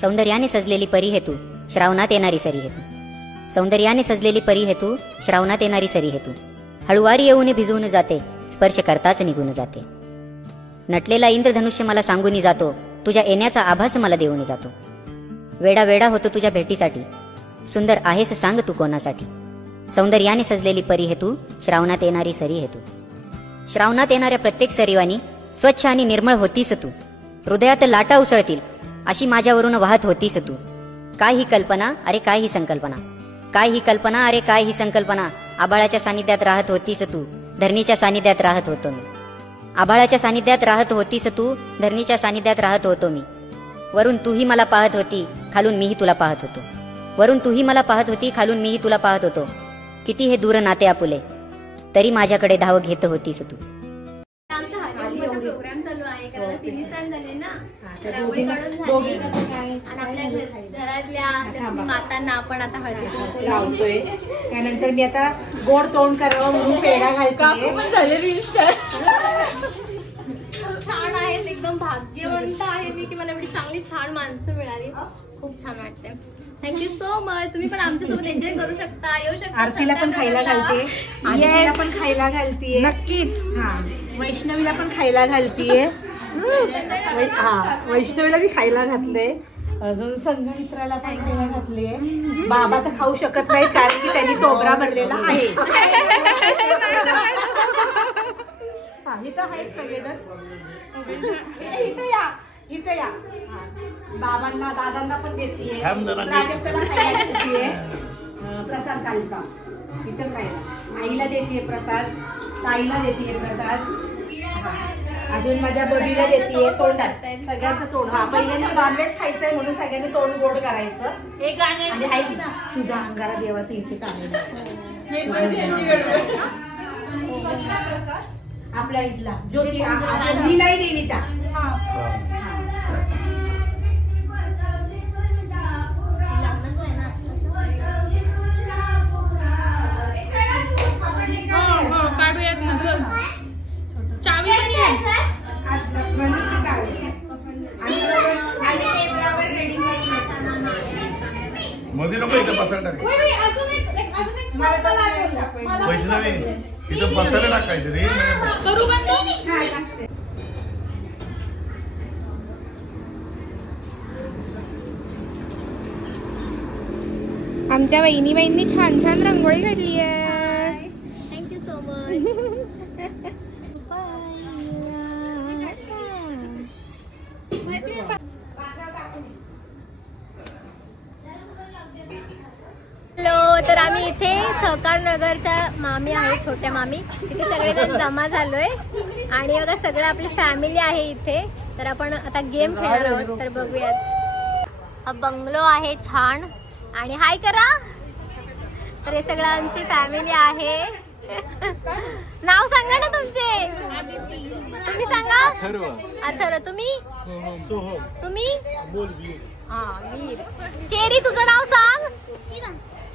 सौंदर्याने सजलेली परी हे तू, श्रावणात येणारी सरी हे तू. सौंदर्याने सजलेली परी हे तू, श्रावणात येणारी सरी हे तू. हळुवारी येऊन भिजवून जाते, स्पर्श करताच निघून जाते. नटलेला इंद्रधनुष्य मला सांगून जातो, तुझ्या येण्याचा आभास मला देऊन जातो. वेडा वेडा होतो तुझ्या भेटीसाठी, सुंदर आहेस सांग तू कोणासाठी. सौंदर्याने सजलेली परी हे तू, श्रावणात येणारी सरी हे तू. श्रावणात येणाऱ्या प्रत्येक सरीवानी स्वच्छ आणि निर्मळ होतीस तू. हृदयात लाटा उसळतील अशी माझ्यावरून वाहत होतीस तू. काय ही कल्पना, अरे काय ही संकल्पना. काय ही कल्पना, अरे काय ही संकल्पना. आभाळाच्या सानिध्यात राहत होतीस तू, धरणीच्या सानिध्यात राहत होतो मी. आभाळाच्या सानिध्यात राहत होतीस तू, धरणीच्या सानिध्यात राहत होतो मी. वरून तूही मला पाहत होती, खालून मीही तुला पाहत होतो. वरून तूही मला पाहत होती, खालून मीही तुला पाहत होतो. किती हे दूर नाते आपुले, तरी माझ्याकडे धाव घेत होतीस तू. आमचा हळदीचा प्रोग्राम चालू आहे कारण 3 सण झाले ना, आणि आपल्या घरातल्या लक्ष्मी मातांना आपण आता हळदी लावतोय. त्यानंतर मी आता गोड तोंड करावं म्हणून पेढा घालते. छान आहेत, एकदम भाग्यवंत आहे मी की मला एवढी चांगली छान माणसं मिळाली. खूप छान वाटते. Thank you so much. तुम्ही पण आमच्यासोबत एन्जॉय करू शकता, येऊ शकता. आरतीला पण खायला घालते, आदितीला पण खायला घालतीये, नक्कीच. हा, वैष्णवीला पण खायला घालतीये. हा, वैष्णवीला मी खायला घातले. अजून संघमित्राला पण खायला घातले. बाबा तर खाऊ शकत नाहीत कारण की त्यांनी तोबरा भरलेला आहे. हा, इथं आहेत सगळेजण. इथं या, इथं या. बाबांना दादांना पण देतीये, प्राजक्ताला खायला देतीये प्रसाद कालचा. इथंच राहिला. आईला देतीये प्रसाद, ताईला देतीये प्रसाद. अजून माझ्या बडीला देतीये. तोंडात सगळ्यांचं तोंड. हा, पहिल्यांदा नॉनव्हेज खायचंय म्हणून सगळ्यांनी तोंड गोड करायचं. आणि आहे की ना तुझ्या अंगारा देवाचं इथे चांगलं आपल्या इथला ज्योती नाही देवीचा. मध्ये नको इथं बसायला टाक. वैष्णवी इथं बसायला टाक काहीतरी. आमच्या वहिनी छान छान रांगोळी काढली आहे. Thank you so much. हॅलो, तर आम्ही इथे सहकार नगरच्या मामी आहे, छोट्या मामी, तिथे सगळेजण जमा झालोय. आणि बघा सगळं आपली फॅमिली आहे इथे. तर आपण आता गेम खेळणार आहोत. तर बघूयात. हा बंगलो आहे छान. आणि हाय करा. तर हे सगळं आमची फॅमिली आहे. नाव सांगा ना तुमचे. तुम्ही सांगा. अथर्व. तुम्ही? तुम्ही? हा, वीर. चेरी, तुझं नाव सांग.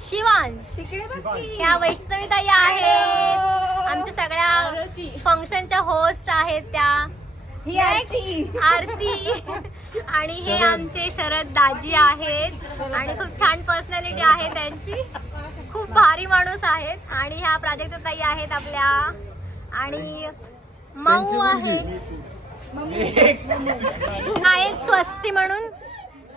शिवांश. ह्या वैष्णवी ताई आहेत, आमच्या सगळ्या फंक्शनच्या होस्ट आहेत त्या. आरती. आणि हे आमचे शरद दाजी आहेत आणि खूप छान पर्सनॅलिटी आहे त्यांची. खूप भारी माणूस आहेत. आणि ह्या प्राजक्ता ताई आहेत आपल्या. आणि माऊ आहे, आहेत स्वस्ती म्हणून.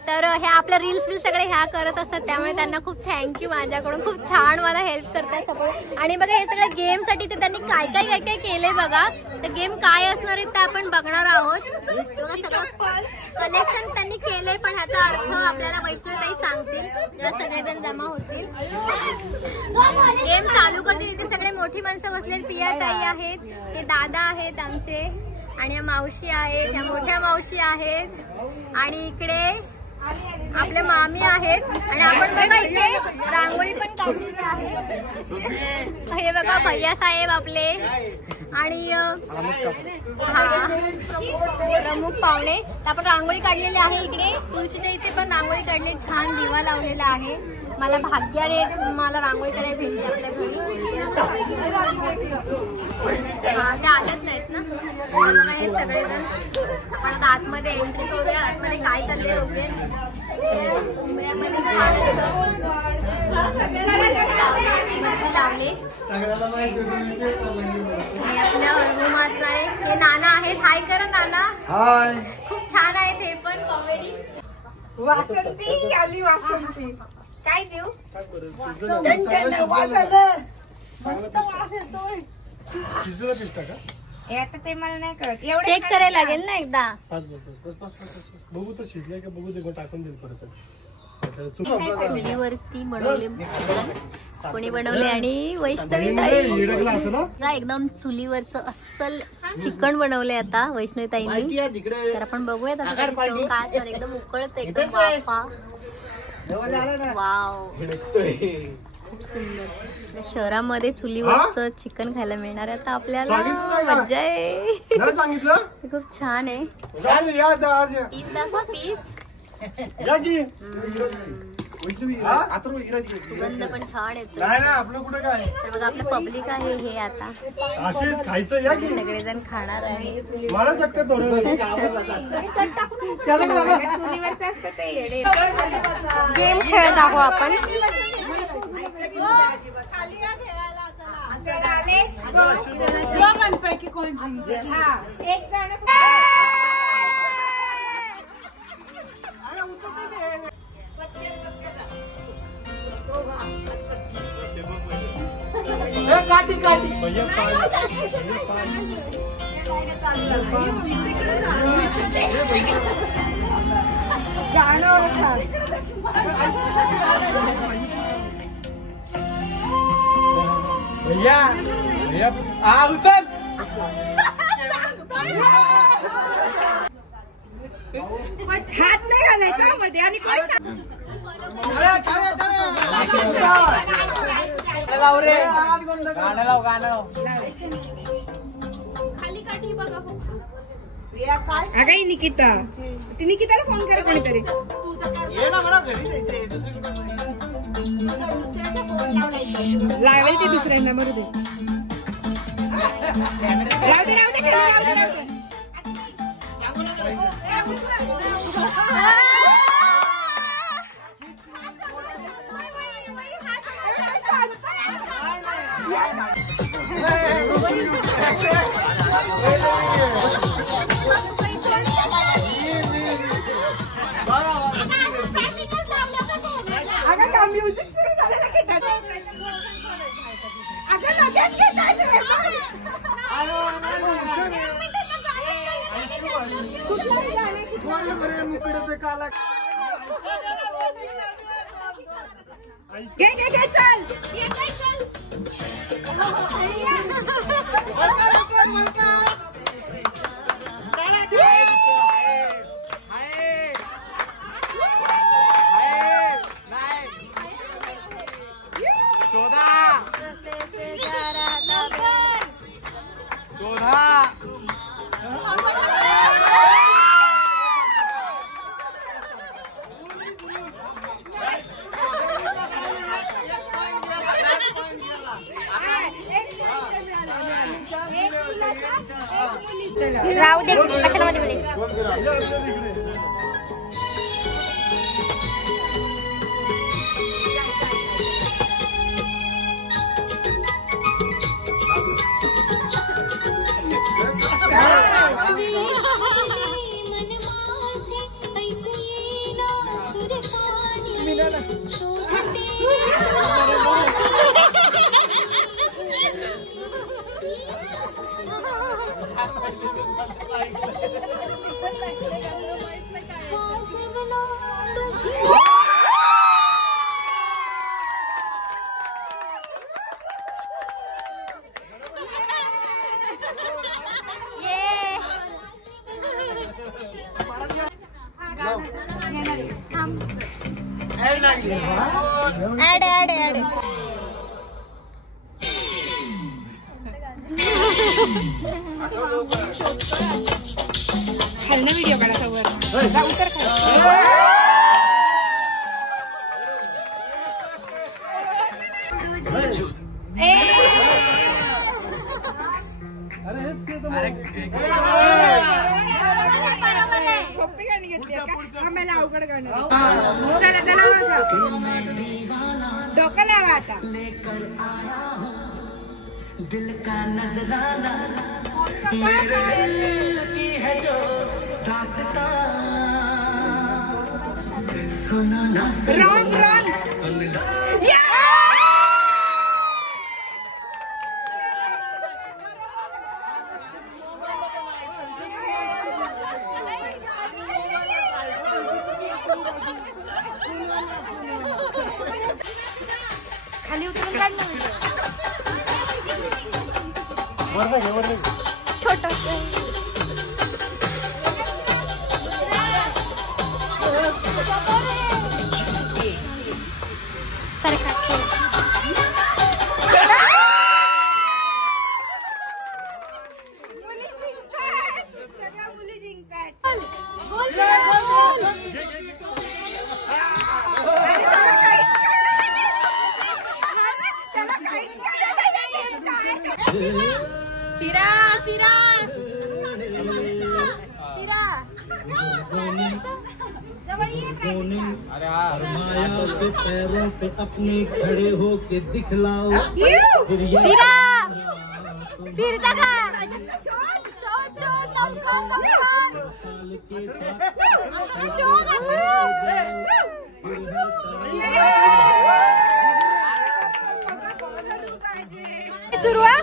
तर ह्या आपल्या रील्स सगळे ह्या करत असतात, त्यामुळे त्यांना खूप थँक्यू माझ्याकडून. खूप छान मला हेल्प करतात सपोर्ट. आणि बघा हे सगळं गेमसाठी ते त्यांनी काय काय केलंय बघा. तर गेम काय असणार आहेत ते आपण बघणार आहोत. बघा सगळं कलेक्शन त्यांनी केलंय, पण ह्याचा अर्थ आपल्याला वैष्णवीताई सांगतील जेव्हा सगळेजण जमा होतील. गेम चालू करतील. इथे सगळे मोठी माणसं बसले. पियाताई आहेत, ते दादा आहेत आमचे, आणि मावशी आहेत, ह्या मोठ्या मावशी आहेत, आणि इकडे आपले मामी आहेत. आणि आपण बघा इथे रांगोळी पण काढलेली आहे. हे बघा भैया साहेब आपले. आणि हा प्रमुख पाहुणे. आपण रांगोळी काढलेली आहे. इकडे तुळशीच्या इथे पण रांगोळी काढली, छान दिवा लावलेला आहे. मला भाग्याने मला रांगोळी करायला भेटली आपल्या घरी. हा, ते आलंच नाहीत ना. बघा हे सगळेजण. आपण आतमध्ये एंट्री करूया. आतमध्ये काय चाललंय बघूया. उंबऱ्यामध्ये छान लावले आणि आपल्या हळूम असणारे हे नाना आहेत. हाय करा नाना. हाय. खूप छान आहेत हे पण कॉमेडी. वासंती आली वासंती. काय देऊ? आता ते मला नाही कळत. एवढं चेक करायला लागेल ना एकदा. बघू तर शिजलंय का बघू ते टाकून देईल परत. चुलीवरती बनवले चिकन. कोणी बनवले आणि वैष्णवी ताई एकदम चुलीवरचं अस्सल चिकन बनवलंय आता वैष्णवी ताईंनी. तर आपण बघूयात आता काय असणार. एकदम उकळत एकदम वाफा. वाव खूप सुंदर. शहरामध्ये चुलीवरचं चिकन खायला मिळणार आहे आता आपल्याला. मज्जा आहे. खूप छान आहे. पीस दाखवा पीस. सुगंध पण छान येतो. आपलं कुठं काय तर बघा आपलं पब्लिक आहे हे आता. असेच खायचं या की सगळेजण खाणार आहे. मला चक्क थोडं चुलीवरचं असतं ते येडे. गेम खेळत आहोत आपण. दोघांपैकी कोण जिंकते? हा एक गाणं काठी काठी भैया भैया उचल. हात नाही घालायचा मध्ये. आणि खाली काठी बघा. अगं निकिता. ती निकिताला फोन करा कोणीतरी. लावेल ते दुसऱ्यांना मरू दे. राहू दे. अगं म्युझिक सुरू झालेलं की अगं लगेच घे चल. राहू दे कशामध्ये म्हणे. खालना व्हिडिओ काढायचा वर. उतर सोपी सोपी गाणी घेतली आम्हाला अवघड गाणं. चला चला डोकं लावा आता. दिल का नजराना मेरे दिल की है जो दास्तां सुनो ना रॉंग रॉंग. खाली उतरून काढ ना. छोटा सारखा मुली जिंकतात, सगळ्या मुली जिंकतात. फिरा फिरा फिरा. माया के पैरों पे अपने खड़े होके दिखलाओ फिरा फिरता का. शोध शोध लवकर लवकर शोध. सुरू आहे.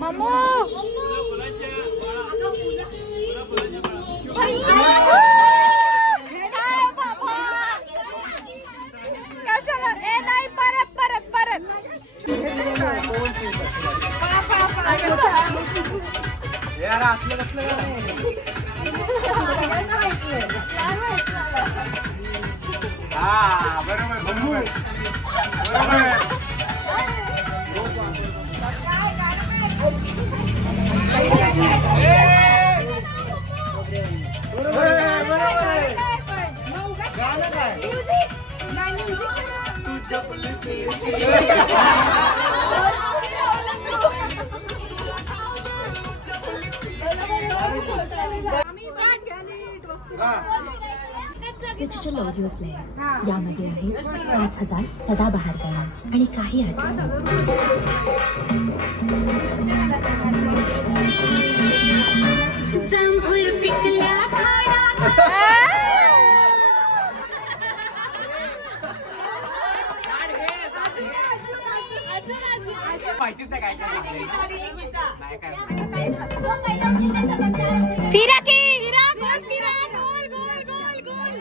मम्मू कशाला. ए नाही परत परत परत. यार असलं कसलं हा बरोबर बरोबर बरोबर. गाणं काय डिजिटल ऑडिओ प्लेअर यामध्ये आहे 5000 सदाबहार गाणी आणि काही आठवणी. माहितीच नाही काय फिरा की फिरा गोल फिरा गोल गोल गोल गोल.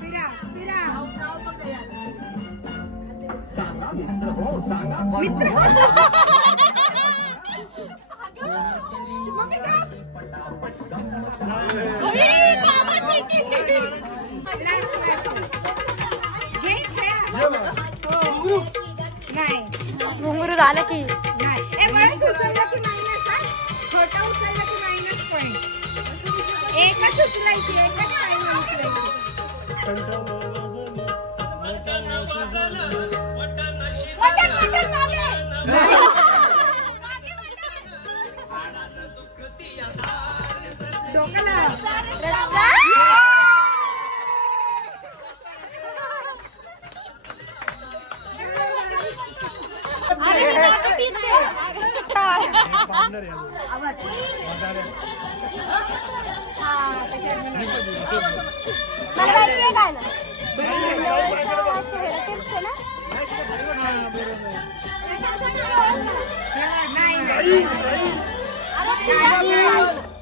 फिरा फिरा घुंगरू झालं की नाही. उचललं की मायनस. छोटा उचलला की मायनस पॉइंट. एकच उचलायची एकच मायनस उचलायची. मला माहितीये काय ना.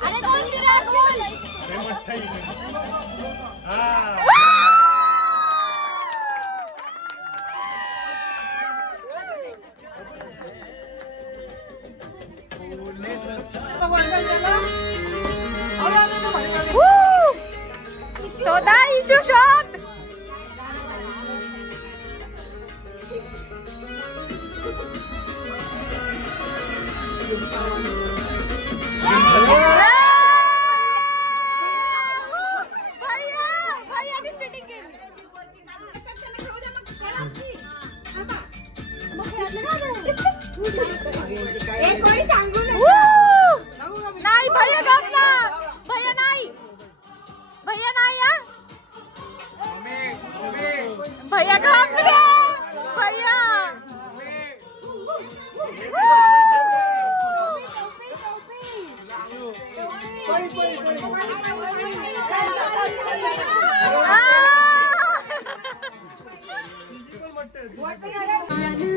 अरे गोल फिरा गोल. शोधा इशू शोध. भैया भैया घाबरा भैया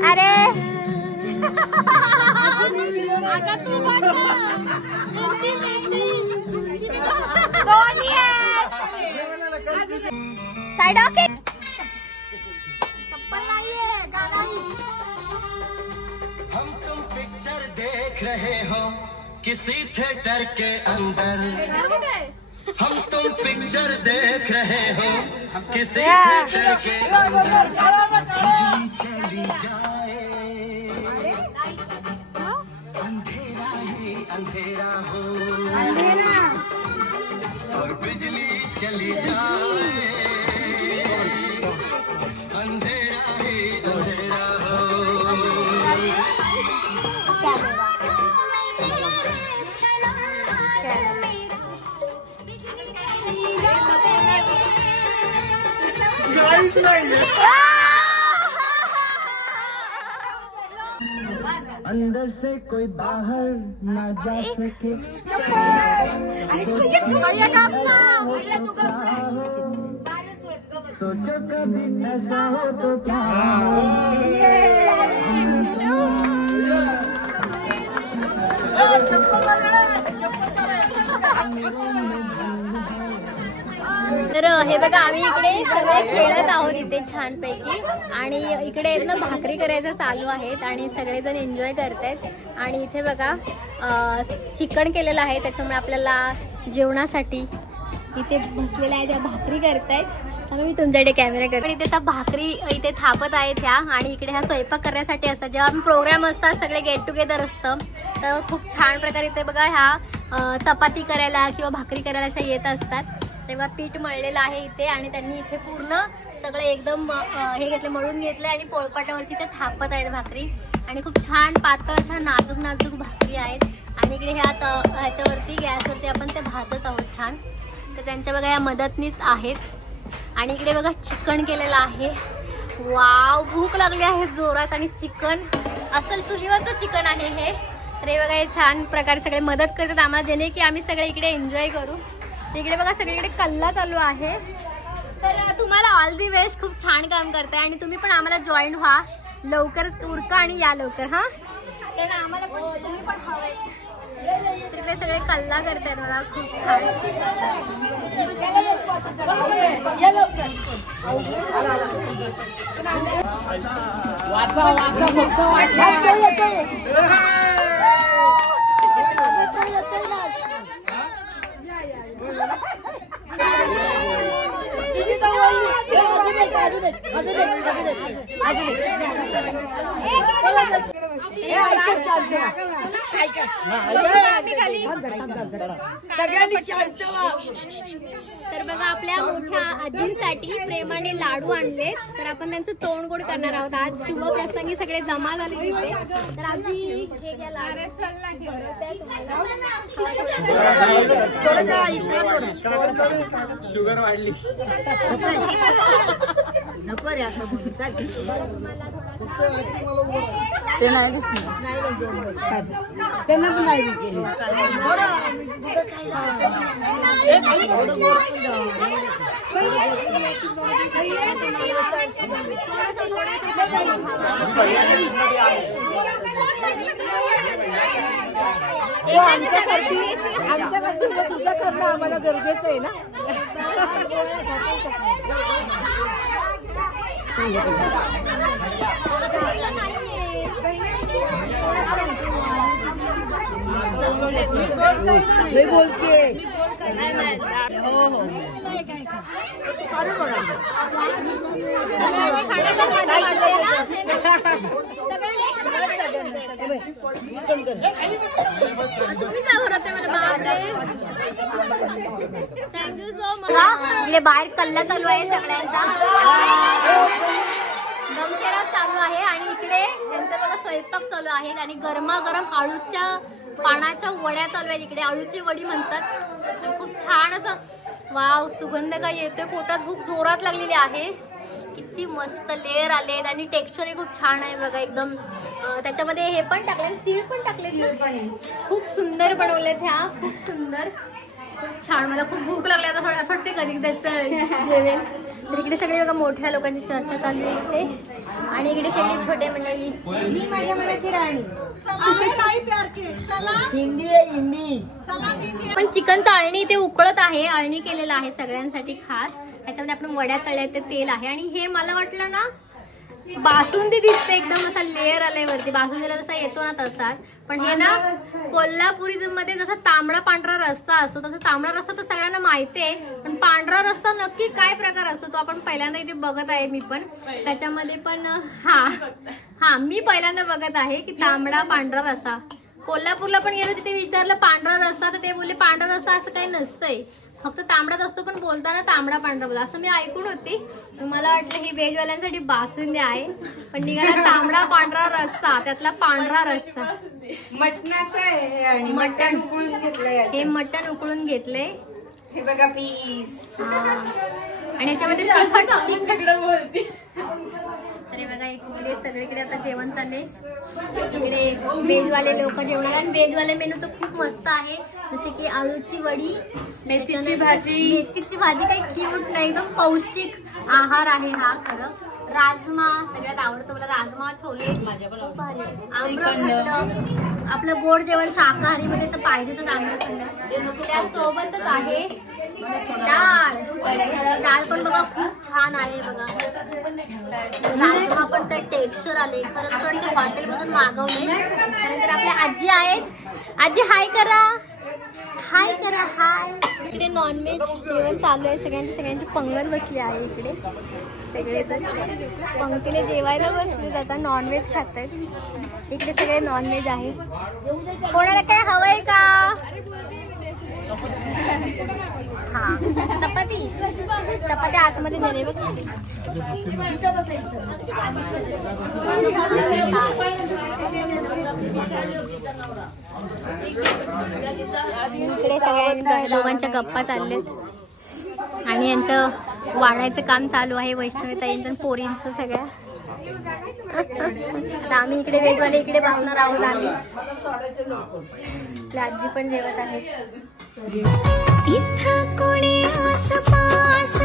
अरे आता तू बघ दोन्ही साइड ओके चप्पल नाहीये गाना हम तुम पिक्चर देख रहे हो किसी थिएटर के अंदर हम तुम पिक्चर देख रहे हो किसी थिएटर के अंदर बिजली चली जाए अंधेरा ही अंधेरा हो और बिजली चली जाए अंधेरा ही अंधेरा हो। अंदर से कोई बाहर ना जा सके सोचो कभी ऐसा हो तो क्या तर हे बघा आम्ही इकडे सगळे खेळत आहोत इथे छानपैकी आणि इकडे ना भाकरी करायचं चालू आहेत आणि सगळेजण एन्जॉय करतायत आणि इथे बघा चिकन केलेलं आहे त्याच्यामुळे आपल्याला जेवणासाठी इथे बसलेल्या आहे त्या भाकरी करतायत आणि मी तुमच्याकडे कॅमेरा करते इथे त्या भाकरी इथे थापत आहेत ह्या आणि इकडे ह्या स्वयंपाक करण्यासाठी असतात जेव्हा आम्ही प्रोग्राम असतात सगळे गेट टुगेदर असतं तर खूप छान प्रकारे इथे बघा ह्या चपाती करायला किंवा भाकरी करायला अशा येत असतात तेव्हा पीठ मळलेलं आहे इथे आणि त्यांनी इथे पूर्ण सगळे एकदम हे घेतले मळून घेतले आणि पोळपाटावरती ते थापत आहेत भाकरी आणि खूप छान पातळ अशा नाजूक नाजूक भाकरी आहेत आणि इकडे ह्याच्यावरती गॅसवरती आपण ते भाजत आहोत छान तर त्यांच्या बघा या मदतनीस आहेत आणि इकडे बघा चिकन केलेलं आहे वाव भूक लागली आहे जोरात आणि चिकन असल चुलीवरचं चिकन आहे हे तर हे बघा हे छान प्रकारे सगळे मदत करतात आम्हाला जेणे की आम्ही सगळे इकडे एन्जॉय करू इकडे बघा सगळीकडे कल्ला चालू आहे तर तुम्हाला ऑल दी बेस्ट खूप छान काम करताय आणि तुम्ही पण आम्हाला जॉईन व्हा लवकरच उरका आणि या लवकर हा तर आम्हाला पण तुम्ही पण हवंय तिकडे सगळे कल्ला करतायत मला खूप छान तर बघा आपल्या मोठ्या आजींसाठी प्रेमाने लाडू आणले तर आपण त्यांचं तोंड गोड करणार आहोत आज शुभ प्रसंगी सगळे जमा झाले तिथे तर आजी हे घ्या लाडू शुगर वाढली नको रे असं ते नाही दिसणार त्यांना पण नाही दिसले आमच्याकडून तुझं करणं आम्हाला गरजेचं आहे ना मी बोलते हो हो थँक्यू सो मच इकडे बाहेर कल्ला चालू आहे सगळ्यांचा दमशेरा चालू आहे आणि इकडे त्यांचा बघा स्वयंपाक चालू आहे आणि गरमागरम आळूच्या पानाच्या वड्या चालू आहेत इकडे आळूची वडी म्हणतात खूप छान असं वाव, सुगंध काय येतोय, पोटात भूक जोरात लागलेली आहे. किती मस्त लेअर आलेत आणि टेक्स्चरही खूप छान आहे बघा एकदम. त्याच्यामध्ये हे पण टाकले, तीळ पण टाकले, खूप सुंदर बनवलेत ह्या, खूप सुंदर, खूप छान. मला खूप भूक लागली आता, थोडं असं वाटते कधी त्याचं जेवेल. तर इकडे सगळे बघा मोठ्या लोकांची चर्चा चालू आहे इथे, आणि इकडे सगळी छोटे मंडळी. मी माझ्या मनाची राणी. पण चिकनचं अळणी इथे उकळत आहे, अळणी केलेलं आहे सगळ्यांसाठी खास. त्याच्यामध्ये आपण वड्या तळ्यात ते तेल आहे, आणि हे मला वाटलं ना बासुंदी दिसते, एकदम असा लेअर आलाय वरती, बासुंदीला जसा येतो ना तसाच. पण हे ना कोल्हापुरी मध्ये जसा तांबडा पांढरा रस्सा असतो तसा तांबडा रस्सा तर सगळ्यांना माहिती आहे, पण पांढरा रस्सा नक्की काय प्रकार असतो तो आपण पहिल्यांदा इथे बघत आहे. मी पण त्याच्यामध्ये पण हा मी पहिल्यांदा बघत आहे की तांबडा पांढरा रस्सा. कोल्हापूरला पण गेलो तिथे विचारलं पांढरा रस्सा, तर ते बोलले पांढरा रस्सा असं काही नसतंय, फक्त तांबडाच असतो, पण बोलताना तांबडा पांढरा बोला असं मी ऐकून होती. मला वाटलं ही व्हेजवाल्यांसाठी बासुंदी आहे, पण निघाला तांबडा पांढरा रस्सा, त्यातला पांढरा रस्सा. मटणाचं आहे आणि मटण उकळून घेतलंय. हे मटण उकळून घेतले, हे बघा पीस, आणि याच्यामध्ये तिखट. अरे बघा इकडे सगळीकडे आता जेवण चालले. इकडे व्हेजवाले लोक जेवणार, आणि व्हेजवाले मेनू तर खूप मस्त आहे, जसे की आळूची वडी, मेथीची भाजी. मेथीची भाजी काही क्यूट नाही, एकदम पौष्टिक आहार आहे हा खरं. राजमा सगळ्यात आवडतो मला, राजमा, छोले, आम्रखंड. आपलं गोड जेवण शाकाहारी मध्ये तर पाहिजेतच आम्रखंड. त्यासोबतच आहे डाळ. डाळ पण बघा खूप छान आहे बघा. राजमा पण काही टेक्स्चर आले, खरंच वाटते हॉटेलमधून मागवले. त्यानंतर आपल्या आजी आहेत, आजी हाय करा, हाय करा, हाय. इकडे नॉनव्हेज जेवण चालू आहे, सगळ्यांची पंगत बसली आहे इकडे. सगळे जण पंक्तीने जेवायला बसले, आता नॉनव्हेज खात आहेत. इकडे सगळे नॉनव्हेज आहे. कोणाला काय हवंय का? हा चपाती आतमध्ये नेले बघ. इकडे सगळ्या दोघांच्या गप्पा चाललेत, आणि यांचं वाढायचं काम चालू आहे, वैष्णवीताईंचं पोरींचं सगळ्या. आता आम्ही इकडे वेजवाले इकडे बसणार आहोत. आम्ही आजी पण जेवत आहेत. इथं कोणी आसपास